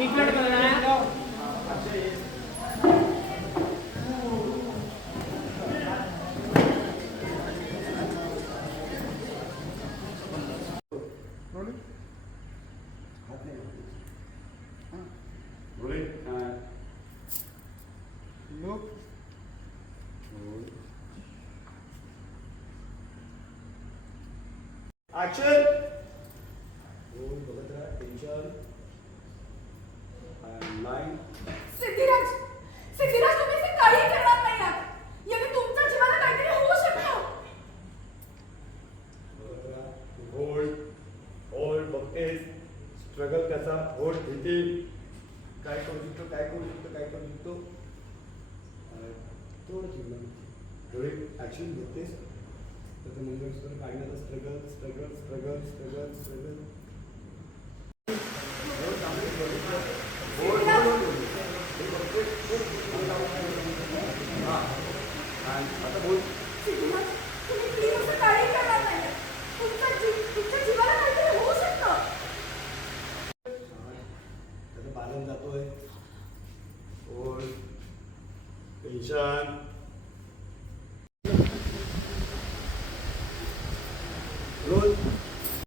एक मिनिट बघा. Look. Action. बघत राहा. टेन्शन. लाईन. सिद्धिराज, सिद्धिराज तुम्ही असे काही करणार नाही आहात. याने तुमच्या जीवाला काहीतरी होऊ शकतं. बघत राहा. होल्ड. होल्ड बघतेस. स्ट्रगल त्याचा. होल्ड भीती. काय करू शकतो, काय करू शकतो, काय करू शकतो. थोडं चिडलं. थोडी ॲक्शन घेतेस. त्याचं मुंबईसुद्धा काढण्याचा struggle struggle struggle struggle struggle. आता बोल. सिद्धिराज, तुम्ही प्लीज असं काही करणार नाही आहात. तुमच्या जीवाला काहीतरी होऊ शकतं. त्याचं बालन जातोय. होल्ड. टेन्शन.